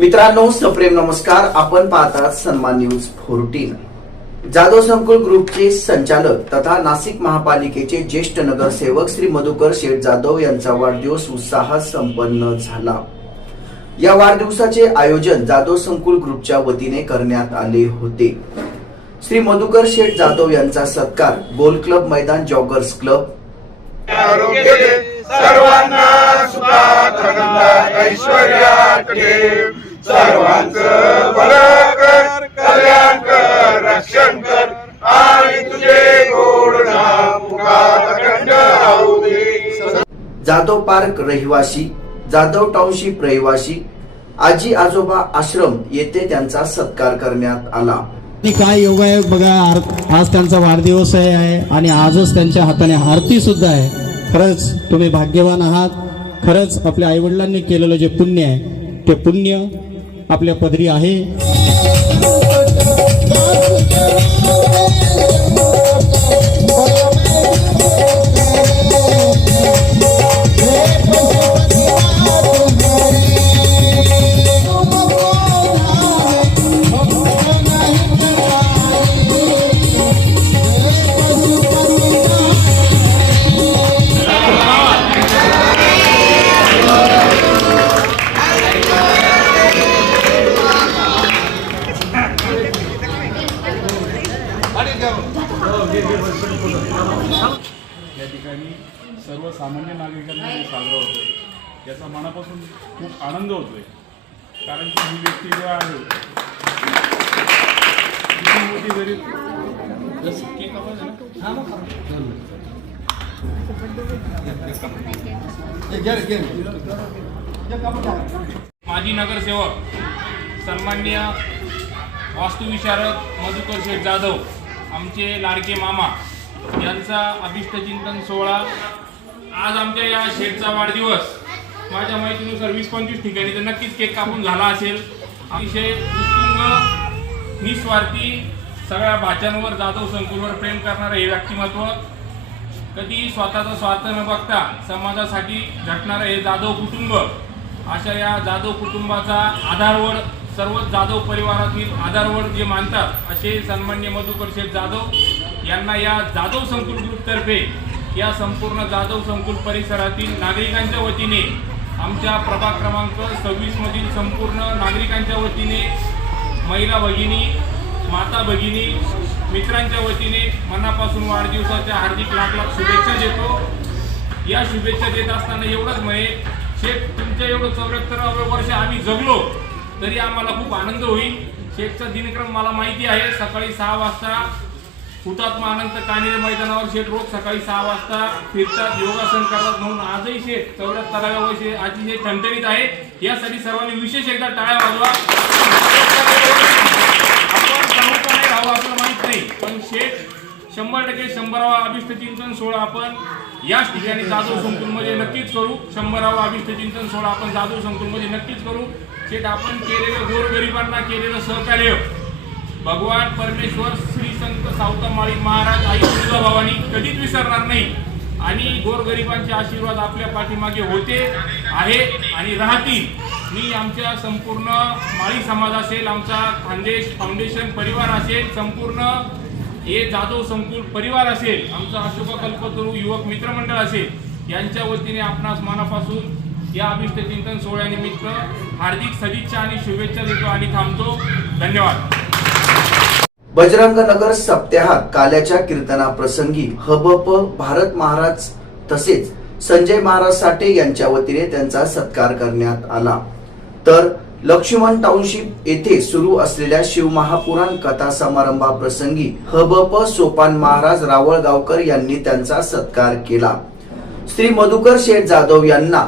मित्रांनो सप्रेम नमस्कार. आपण पाहतात सन्मान न्यूज फोर्टीन जाधव संकुल ग्रुपचे संचालक तथा नाशिक महापालिकेचे ज्येष्ठ नगरसेवक श्री मधुकर शेठ जाधव यांचा वाढदिवस उत्साहात संपन्न झाला. या वाढदिवसाचे आयोजन जाधव संकुल ग्रुपच्या वतीने करण्यात आले होते. श्री मधुकर शेठ जाधव यांचा सत्कार गोल क्लब मैदान जॉगर्स क्लब. सर्वांना सर्वांचं भलं कर कल्याण कर रक्षण कर. आणि तुझे गोड नाम मुखात अखंड राहू दे. जाधव पार्क रहिवासी जाधव टाउनशिप रहिवासी आजी आजोबा आश्रम येथे त्यांचा सत्कार करण्यात आला. आणि काय योग आहे बघा आज त्यांचा वाढदिवस आहे आहे आणि आजच त्यांच्या हाताने आरती सुद्धा आहे. खरंच तुम्ही भाग्यवान आहात. खरंच आपल्या आईवडिलांनी केलेलं जे पुण्य आहे ते पुण्य आपल्या पदरी आहे. सर्वसामान्य नागरिकांना जे साजरा होतोय. याचा मनापासून खूप आनंद होतोय. कारण की ही व्यक्ती जो आहे किती मोठी जरी? माजी नगरसेवक सन्मान्य वास्तुविशारद मधुकर शेठ जाधव आमचे लाडके मामा यांचा अभिष्टचिंतन सोहळा आज आमच्या या शेठचा वाढदिवस. माझ्या माहितीनुसार वीस पंचवीस ठिकाणी तर नक्कीच केक कापून झाला असेल. अतिशय उत्तुंग निस्वार्थी सगळ्या भाच्यांवर जाधव संकुलवर प्रेम करणारं हे व्यक्तिमत्व. कधी स्वतःचा स्वार्थ न बघता समाजासाठी झटणारं हे जाधव कुटुंब. अशा या जाधव कुटुंबाचा आधारवड सर्वच जाधव परिवारातील आधारवड जे मानतात असे सन्मान्य मधुकर शेठ जाधव यांना या जाधव संकुल ग्रुपतर्फे या संपूर्ण जाधव संकुल परिसरातील नागरिकांच्या वतीने आमच्या प्रभाग क्रमांक सव्वीसमधील संपूर्ण नागरिकांच्या वतीने महिला भगिनी माता भगिनी मित्रांच्या वतीने मनापासून वाढदिवसाच्या हार्दिक लाख लाख शुभेच्छा देतो. या शुभेच्छा देत असताना एवढंच म्हणे शेख तुमच्या एवढं चौऱ्याहत्तर वर्ष आम्ही जगलो तरी आम्हाला खूप आनंद होईल. शेखचा दिनक्रम मला माहिती आहे सकाळी सहा वाजता हुतात्मा अनंत कानेर मैदानावर शेठ रोज सकाळी सहा वाजता फिरतात योगासन करतात. म्हणून आजही शेठ शे आजही अतिशय ठणठणीत आहे. यासाठी सर्वांनी विशेष एकदा टाळ्या वाजवा. आपण सांगू का नाही राहू माहीत नाही. पण शेठ शंभर टक्के शंभरावा अभिष्ट चिंतन सोहळा आपण याच ठिकाणी जाधव संकुलमध्ये नक्कीच करू. शंभरावा अभिष्ट चिंतन सोहळा आपण जाधव संकुलमध्ये नक्कीच करू. शेठ आपण केलेलं गोरगरिबांना केलेलं सहकार्य. भगवान परमेश्वर श्री संत सावतामाळी महाराज आई तुळजाभवानी कधीच विसरणार नाही. आणि गोरगरिबांचे आशीर्वाद आपल्या पाठीमागे होते आहे आणि राहतील. मी आमच्या संपूर्ण माळी समाज असेल आमचा खानदेश फाउंडेशन परिवार असेल संपूर्ण हे जाधव संकुल परिवार असेल आमचा अशोक कल्पतरू युवक मित्रमंडळ असेल यांच्या वतीने आपणास मनापासून या अभिष्ट चिंतन सोहळ्यानिमित्त हार्दिक सदिच्छा आणि शुभेच्छा देतो आणि थांबतो. धन्यवाद. बजरंग नगर सप्ताहात काल्याच्या कीर्तनाप्रसंगी हबप भारत महाराज तसेच संजय महाराज साठे यांच्या वतीने त्यांचा सत्कार करण्यात आला. तर लक्ष्मण टाउनशिप येथे सुरू असलेल्या शिवमहापुराण कथा समारंभाप्रसंगी हबप सोपान महाराज रावळगावकर यांनी त्यांचा सत्कार केला. श्री मधुकर शेठ जाधव यांना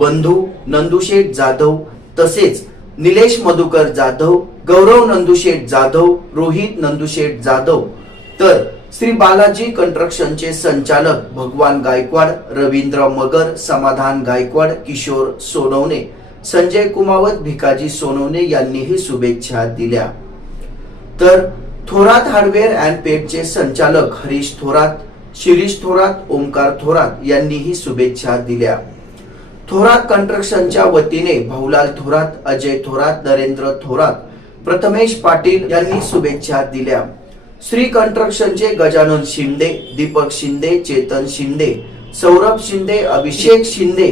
बंधू नंदू शेठ जाधव तसेच निलेश मधुकर जाधव गौरव नंदुशेठ जाधव रोहित नंदुशेठ जाधव. तर श्री बालाजी कंस्ट्रक्शनचे संचालक भगवान गायकवाड रवींद्र मगर समाधान गायकवाड किशोर सोनवणे संजय कुमावत भिकाजी सोनवणे यांनीही शुभेच्छा दिल्या. तर थोरात हार्डवेअर अँड पेटचे संचालक हरीश थोरात शिरीष थोरात ओमकार थोरात यांनीही शुभेच्छा दिल्या. थोरात कन्स्ट्रक्शनच्या वतीने भाऊलाल थोरात अजय थोरात नरेंद्र थोरात प्रथमेश पाटील यांनी शुभेच्छा दिल्या. श्री कन्स्ट्रक्शनचे गजानन शिंदे दीपक शिंदे चेतन शिंदे सौरभ शिंदे अभिषेक शिंदे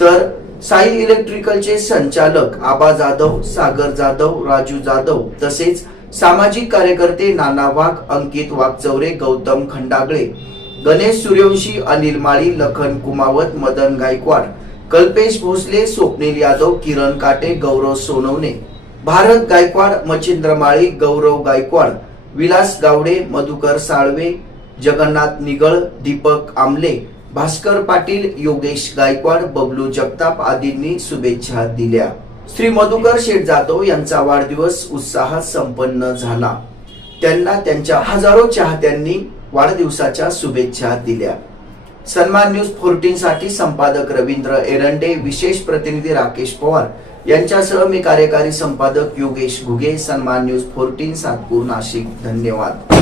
तर साई इलेक्ट्रिकलचे संचालक आबा जाधव सागर जाधव राजू जाधव तसेच सामाजिक कार्यकर्ते नाना वाघ अंकित वाघचौरे गौतम खंडागळे गणेश सूर्यवंशी अनिल माळी लखन कुमावत मदन गायकवाड कल्पेश भोसले स्वप्नील यादव किरण काटे गौरव सोनवणे भारत गायकवाड मच्छिंद्र माळी गौरव गायकवाड विलास गावडे मधुकर साळवे जगन्नाथ निगळ दीपक आमले भास्कर पाटील योगेश गायकवाड बबलू जगताप आदींनी शुभेच्छा दिल्या. श्री मधुकर शेठ जाधव यांचा वाढदिवस उत्साहात संपन्न झाला. त्यांना त्यांच्या हजारो चाहत्यांनी वाढदिवसाच्या शुभेच्छा दिल्या. सन्मान न्यूज फोर्टीन साठी संपादक रवींद्र एरंडे विशेष प्रतिनिधी राकेश पवार यांच्यासह मी कार्यकारी संपादक योगेश घुगे सन्मान न्यूज फोर्टीन सातपूर नाशिक. धन्यवाद.